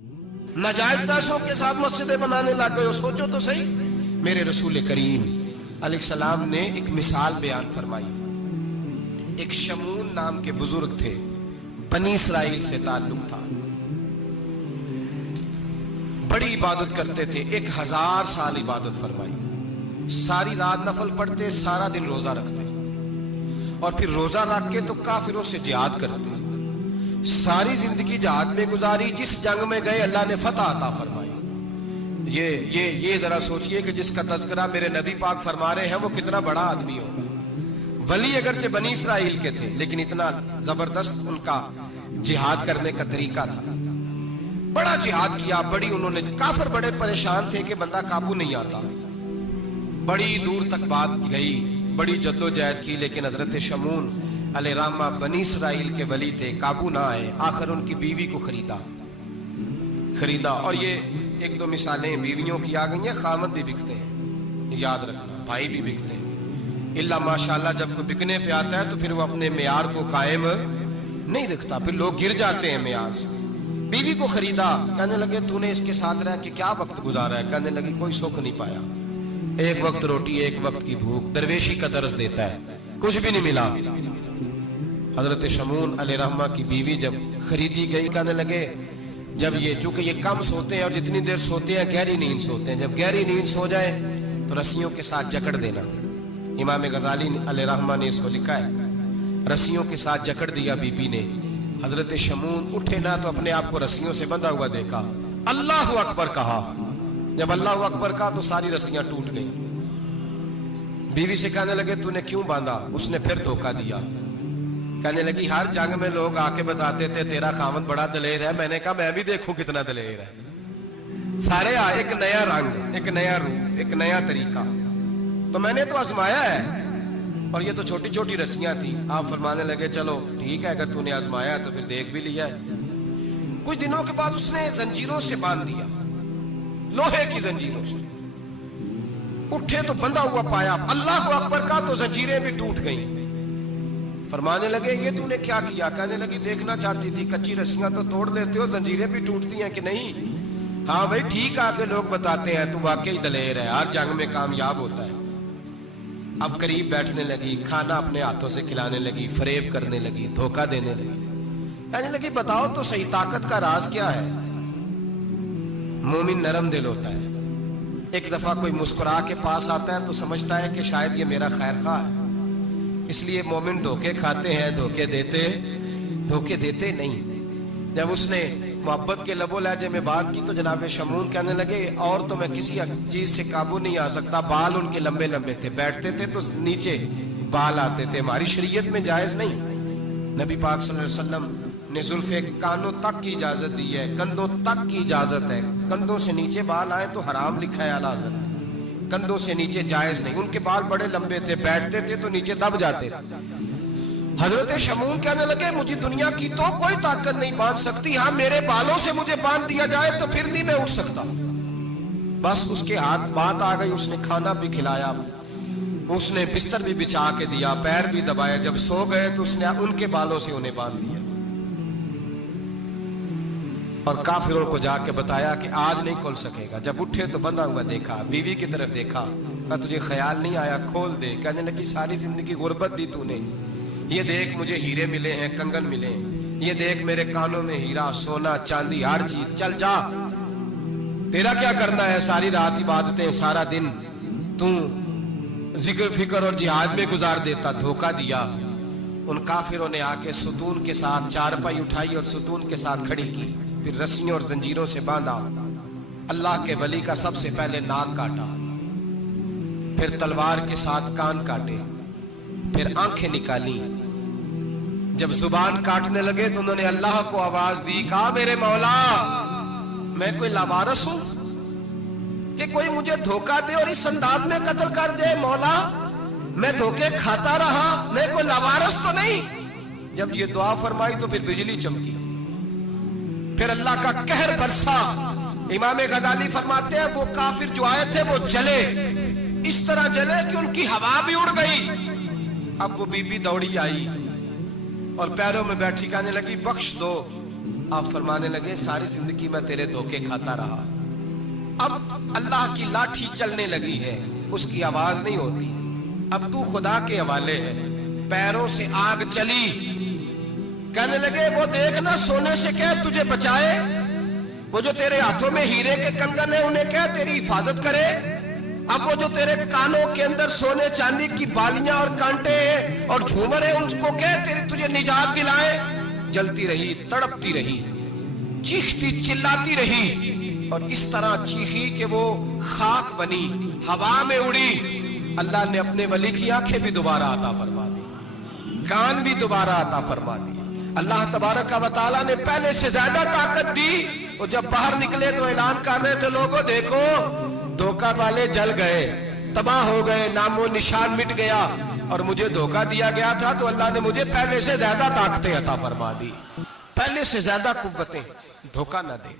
नाजायज पैसों के साथ मस्जिदें बनाने लग गए हो, सोचो तो सही। मेरे रसूल करीम अलैहिस्सलाम ने एक मिसाल बयान फरमाई। एक शमून नाम के बुजुर्ग थे, बनी इसराइल से ताल्लुक था, बड़ी इबादत करते थे, 1000 साल इबादत फरमाई, सारी रात नफल पढ़ते, सारा दिन रोजा रखते, और फिर रोजा रख के तो काफिरों से जिहाद करते, सारी जिंदगी जिहाद में गुजारी, जिस जंग में गए अल्लाह ने फतह अता फरमाई। ये जरा सोचिए कि जिसका तज़किरा मेरे नबी पाक फरमा रहे हैं वो कितना बड़ा आदमी होगा। वली अगरचे बनी इसराइल के थे, लेकिन इतना जबरदस्त उनका जिहाद करने का तरीका था, बड़ा जिहाद किया, बड़ी उन्होंने, काफिर बड़े परेशान थे कि बंदा काबू नहीं आता, बड़ी दूर तक बात गई, बड़ी जद्दोजहद की, लेकिन हजरत शमून अलैहिर्रहमा बनी इसराइल के वली थे, काबू ना आए। आखिर उनकी बीवी को खरीदा। और ये एक दो मिसालें बीवियों की आ गई हैं, खामद भी बिकते हैं, याद रखना, भाई भी बिकते हैं। इल्ला माशाल्लाह जब कोई बिकने पे आता है तो फिर वो अपने मेयार को कायम नहीं रखता, फिर लोग गिर जाते हैं मेयार से। बीवी को खरीदा, कहने लगे तूने इसके साथ रह के क्या वक्त गुजारा है? कहने लगी कोई सुख नहीं पाया, एक वक्त रोटी, एक वक्त की भूख, दरवेशी का दर्स देता है, कुछ भी नहीं मिला। हजरत शमून अलैहिर्रहमा की बीवी जब खरीदी गई, कहने लगे जब ये, चूंकि ये कम सोते हैं और जितनी देर सोते हैं गहरी नींद सोते हैं, जब गहरी नींद सो जाए तो रस्सियों के साथ जकड़ देना। इमाम गजाली अलैहिर्रहमा ने इसको लिखा है, रस्सियों के साथ जकड़ दिया बीबी ने। हजरत शमून उठे ना तो अपने आप को रस्सियों से बंधा हुआ देखा, अल्लाहु अकबर कहा, जब अल्लाहु अकबर कहा तो सारी रस्सियां टूट गई। बीवी से कहने लगे तूने क्यों बांधा? उसने फिर धोखा दिया। कहने लगी हर जंग में लोग आके बताते थे तेरा खामद बड़ा दलेर है, मैंने कहा मैं भी देखूं कितना दलेर है। सारे आए, एक नया रंग, एक नया रूप, एक नया तरीका, तो मैंने तो आजमाया है। और ये तो छोटी छोटी रस्सियां थी। आप फरमाने लगे चलो ठीक है, अगर तूने आजमाया तो फिर देख भी लिया है। कुछ दिनों के बाद उसने जंजीरों से बांध दिया, लोहे की जंजीरों से। उठे तो बंधा हुआ पाया, अल्लाह अकबर का तो जंजीरें भी टूट गई। फरमाने लगे ये तूने क्या किया? कहने लगी देखना चाहती थी, कच्ची रस्सियां तो तोड़ लेते हो, जंजीरें भी टूटती हैं कि नहीं? हाँ भाई ठीक, आके लोग बताते हैं तू वाकई दलेर है, हर जंग में कामयाब होता है। अब करीब बैठने लगी, खाना अपने हाथों से खिलाने लगी, फरेब करने लगी, धोखा देने लगी। कहने लगी बताओ तो सही ताकत का राज क्या है? मोमिन नरम दिल होता है, एक दफा कोई मुस्कुरा के पास आता है तो समझता है कि शायद ये मेरा खैर खा है, इसलिए मोमिन धोखे खाते हैं, धोखे देते नहीं। जब उसने मोहब्बत के लबो लहजे में बात की तो जनाब शमून कहने लगे और तो मैं किसी चीज से काबू नहीं आ सकता। बाल उनके लंबे लंबे थे, बैठते थे तो नीचे बाल आते थे, हमारी शरीयत में जायज नहीं। नबी पाक सल्लल्लाहु अलैहि वसल्लम ने जुल्फे कानों तक की इजाजत दी है, कंधों तक की इजाजत है, कंधों से नीचे बाल आए तो हराम लिखा है आला हज़रत, कंधों से नीचे जायज नहीं। उनके बाल बड़े लंबे थे, बैठते थे तो नीचे दब जाते थे। हजरत शमून कहने लगे मुझे दुनिया की तो कोई ताकत नहीं बांध सकती, हाँ मेरे बालों से मुझे बांध दिया जाए तो फिर नहीं मैं उठ सकता। बस उसके हाथ बात आ गई, उसने खाना भी खिलाया, उसने बिस्तर भी बिछा के दिया, पैर भी दबाया, जब सो गए तो उसने उनके बालों से उन्हें बांध दिया और काफिरों को जाके बताया कि आज नहीं खोल सकेगा। जब उठे तो बंधा हुआ देखा, बीवी की तरफ देखा, कहा तुझे ख्याल नहीं आया खोल दे? कहने लगी सारी जिंदगी गुर्बत दी तूने, ये देख मुझे हीरे मिले हैं, कंगन मिले हैं, ये देख मेरे कानों में हीरा, सोना, चांदी, हर चीज, चल जा, तेरा क्या करना है? सारी रात इबादतें, सारा दिन तू जिक्र फिक्र और जिहाद में गुजार देता। धोखा दिया। उन काफिरों ने आके सुतून के साथ चारपाई उठाई और सुतून के साथ खड़ी की, फिर रस्सियों और जंजीरों से बांधा। अल्लाह के वली का सबसे पहले नाक काटा, फिर तलवार के साथ कान काटे, फिर आंखें निकाली। जब जुबान काटने लगे तो उन्होंने अल्लाह को आवाज दी, कहा मेरे मौला मैं कोई लावारस हूं कि कोई मुझे धोखा दे और इस अंदाज में कत्ल कर दे? मौला मैं धोखे खाता रहा, मैं कोई लावारस तो नहीं। जब ये दुआ फरमाई तो फिर बिजली चमकी, फिर अल्लाह का कहर बरसा। इमाम गजाली फरमाते हैं वो काफिर जो आए थे वो जले, इस तरह जले कि उनकी हवा भी उड़ गई। अब वो बीबी दौड़ी आई और पैरों में बैठी कहने लगी बख्श दो, आप फरमाने लगे सारी जिंदगी मैं तेरे धोखे खाता रहा, अब अल्लाह की लाठी चलने लगी है, उसकी आवाज नहीं होती, अब तू खुदा के हवाले है, पैरों से आग चली। कहने लगे वो देखना सोने से कह तुझे बचाए, वो जो तेरे हाथों में हीरे के कंगन है उन्हें कह तेरी हिफाजत करे, अब वो जो तेरे कानों के अंदर सोने चांदी की बालियां और कांटे हैं और झूमर है उसको कह तेरी तुझे निजात दिलाए। जलती रही, तड़पती रही, चीखती चिल्लाती रही और इस तरह चीखी कि वो खाक बनी, हवा में उड़ी। अल्लाह ने अपने वली की आंखें भी दोबारा अता फरमा दी, कान भी दोबारा अता फरमा दी। अल्लाह तबारक व तआला ने पहले से ज्यादा ताकत दी। और जब बाहर निकले तो ऐलान कर रहे थे, लोगों देखो धोखा वाले जल गए, तबाह हो गए, नामो निशान मिट गया, और मुझे धोखा दिया गया था तो अल्लाह ने मुझे पहले से ज्यादा ताकतें अता फरमा दी, पहले से ज्यादा कुव्वतें। धोखा ना दे,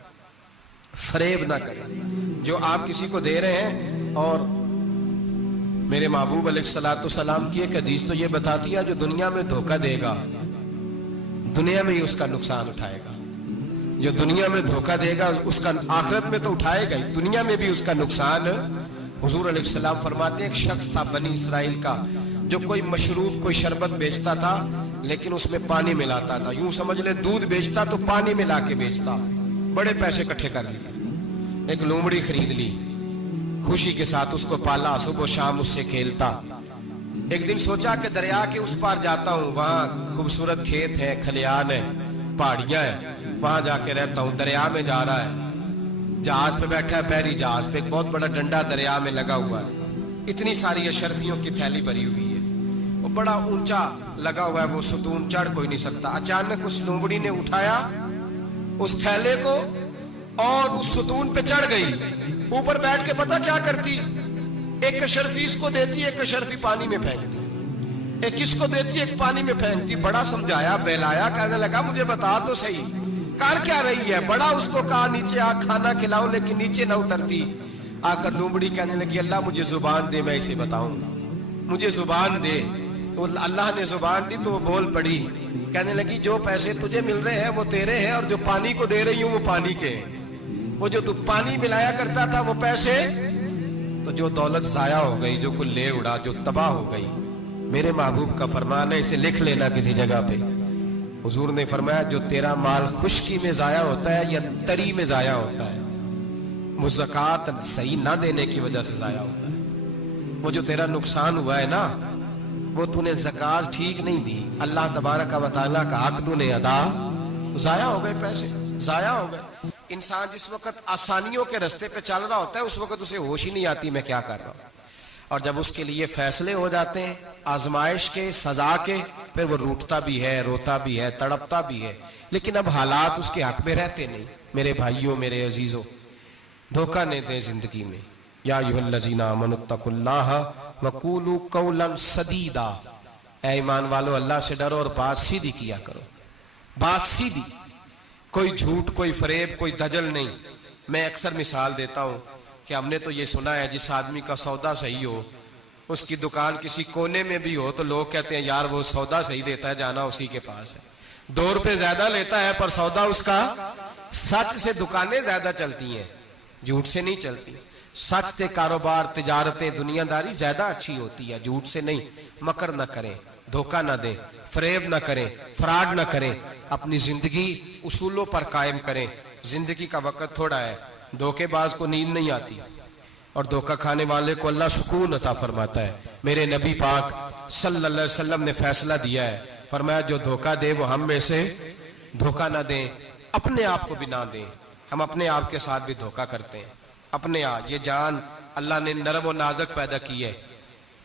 फरेब ना करें। जो आप किसी को दे रहे हैं, और मेरे महबूब अलैहिस्सलातु सलाम की एक हदीस तो ये बताती है जो दुनिया में धोखा देगा दुनिया में ही उसका नुकसान उठाएगा, जो दुनिया में धोखा देगा उसका आखिरत में तो उठाएगा ही, दुनिया में भी उसका नुकसान। हुजूर अलैहिस्सलाम फरमाते हैं एक शख्स था बनी इसराइल का जो कोई मशरूब, कोई शरबत बेचता था लेकिन उसमें पानी मिलाता था। यूं समझ ले दूध बेचता तो पानी मिला के बेचता। बड़े पैसे इकट्ठे कर लिए, एक लोमड़ी खरीद ली, खुशी के साथ उसको पाला, सुबह शाम उससे खेलता। एक दिन सोचा कि दरिया के उस पार जाता हूँ, वहां खूबसूरत खेत है, खलियान है, पहाड़ियां है, वहां जाके रहता हूँ। दरिया में जा रहा है, जहाज पे बैठा है, बहरी जहाज पे, एक बहुत बड़ा डंडा दरिया में लगा हुआ है, इतनी सारी अशरफियों की थैली भरी हुई है, वो बड़ा ऊंचा लगा हुआ है, वो सुतून चढ़ कोई नहीं सकता। अचानक उस लोमड़ी ने उठाया उस थैले को और उस सुतून पे चढ़ गई। ऊपर बैठ के पता क्या करती, एक अशरफी इसको देती, एक अशरफी पानी में फेंकती, एक इसको देती, एक पानी में फेंकती। बड़ा समझाया, बहलाया, कहने लगा मुझे बता तो सही कर क्या रही है। बड़ा उसको कहा नीचे आ, खाना खिलाओ, लेकिन नीचे न उतरती। आकर लोमड़ी कहने लगी अल्लाह मुझे जुबान दे, मैं इसे बताऊं, मुझे जुबान दे। तो अल्लाह ने जुबान दी तो वो बोल पड़ी, कहने लगी जो पैसे तुझे मिल रहे हैं वो तेरे हैं, और जो पानी को दे रही हूं वो पानी के हैं। वो जो तू पानी मिलाया करता था वो पैसे, तो जो दौलत जाया हो गई, जो कुल ले उड़ा, जो तबाह हो गई। मेरे महबूब का फरमान है, इसे लिख लेना किसी जगह पे। हुजूर ने फरमाया जो तेरा माल खुश्की में जाया होता है या तरी में जाया होता है, वो ज़कात सही ना देने की वजह से जाया होता है। वो जो तेरा नुकसान हुआ है ना, वो तूने ज़कात ठीक नहीं दी, अल्लाह तबारक व तआला का हक तूने अदा, जाया हो गए पैसे, जाया हो गए। इंसान जिस वक्त आसानियों के रास्ते पे चल रहा होता है उस वक्त उसे होश ही नहीं आती मैं क्या कर रहा हूं, और जब उसके लिए फैसले हो जाते हैं आजमाइश के, सजा के, फिर वो रूठता भी है, रोता भी है, तड़पता भी है, लेकिन अब हालात उसके हक में रहते नहीं। मेरे भाइयों, मेरे अजीजों, धोखा नहीं दें जिंदगी में। या अय्युहल्लज़ीना आमनुत्तकुल्लाह वक़ूलू क़ौलन सदीदा, ऐ ईमान वालों अल्लाह से डरो और बात सीधी किया करो, बात सीधी, कोई झूठ, कोई फरेब, कोई दजल नहीं। मैं अक्सर मिसाल देता हूं कि हमने तो ये सुना है जिस आदमी का सौदा सही हो, उसकी दुकान किसी कोने में भी हो तो लोग कहते हैं यार वो सौदा सही देता है, जाना उसी के पास है। 2 रुपए ज्यादा लेता है पर सौदा उसका सच से, दुकानें ज्यादा चलती हैं, झूठ से नहीं चलती। सच से कारोबार, तिजारतें, दुनियादारी ज्यादा अच्छी होती है, झूठ से नहीं। मकर न करें, धोखा न दें, फरेब न करें, फ्रॉड न करें, अपनी जिंदगी उसूलों पर कायम करें। जिंदगी का वक्त थोड़ा है, धोखेबाज को नींद नहीं आती और धोखा खाने वाले को अल्लाह सुकून अता फरमाता है। मेरे नबी पाक सल्लल्लाहु अलैहि वसल्लम ने फैसला दिया है, फरमाया जो धोखा दे वो हम में से धोखा ना दें, अपने आप को भी ना दें। हम अपने आप के साथ भी धोखा करते हैं, अपने आप। ये जान अल्लाह ने नरम और नाजुक पैदा की है,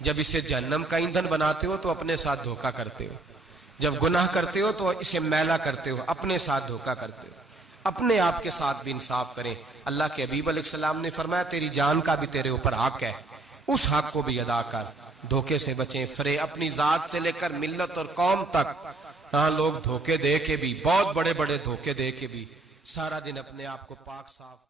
जब इसे जहन्नम का ईंधन बनाते हो तो अपने साथ धोखा करते हो, जब गुनाह करते हो तो इसे मैला करते हो, अपने साथ धोखा करते हो। अपने आप के साथ भी इंसाफ करें। अल्लाह के हबीब अलैहिस्सलाम ने फरमाया तेरी जान का भी तेरे ऊपर हक है, उस हक को भी अदा कर। धोखे से बचें, फरे अपनी जात से लेकर मिल्लत और कौम तक। हाँ, लोग धोखे दे के भी, बहुत बड़े बड़े धोखे दे के भी सारा दिन अपने आप को पाक साफ